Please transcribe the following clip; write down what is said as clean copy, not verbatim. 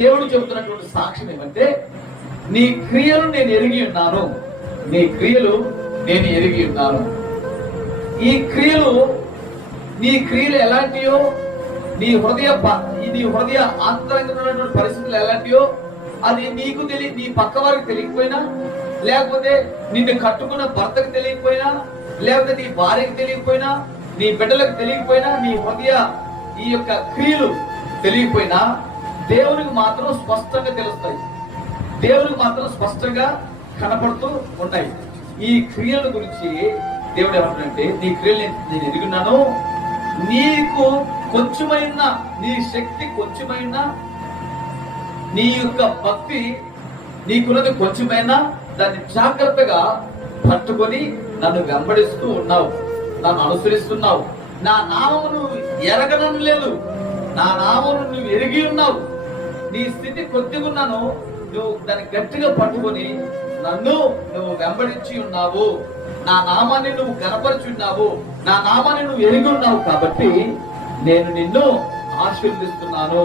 దేవుడు చెబుతున్నటువంటి సాక్ష్యం ఏమంటే, నీ క్రియలు నేను ఎరిగి ఉన్నాను. నీ క్రియలు నేను ఎరిగి ఉన్నాను. ఈ క్రియలు, నీ క్రియలు ఎలాంటియో, నీ హృదయ ఆంతరంగంలో పరిస్థితులు ఎలాంటియో అది నీకు నీ పక్క వారికి తెలియకపోయినా, లేకపోతే నిన్ను కట్టుకున్న భర్తకు తెలియకపోయినా, లేకపోతే నీ భార్యకు తెలియకపోయినా, నీ బిడ్డలకు తెలియకపోయినా, నీ హృదయ ఈ యొక్క క్రియలు తెలియకపోయినా దేవునికి మాత్రం స్పష్టంగా తెలుస్తాయి. దేవునికి మాత్రం స్పష్టంగా కనపడుతూ ఉంటాయి. ఈ క్రియల గురించి దేవుడు ఏమంటాడంటే, నీ క్రియలు నేను ఎరుగున్నాను. నీకు కొంచెమైన, నీ శక్తి కొంచెమైనా, నీ యొక్క భక్తి నీకున్నది కొంచెమైనా, దాన్ని జాగ్రత్తగా పట్టుకొని నన్ను వెంబడిస్తూ ఉన్నావు, నన్ను అనుసరిస్తున్నావు. నా నామము నువ్వు ఎరగడం లేదు, నా నామము నువ్వు ఎరిగి ఉన్నావు. నీ స్థితి కొద్దిగా ఉన్నాను, నువ్వు దాన్ని గట్టిగా పట్టుకొని నన్ను నువ్వు వెంబడించి ఉన్నావు, నా నామాన్ని నువ్వు కనపరిచి ఉన్నావు, నా నామాన్ని నువ్వు ఎరిగి ఉన్నావు. కాబట్టి నేను నిన్ను ఆశీర్వదిస్తున్నాను.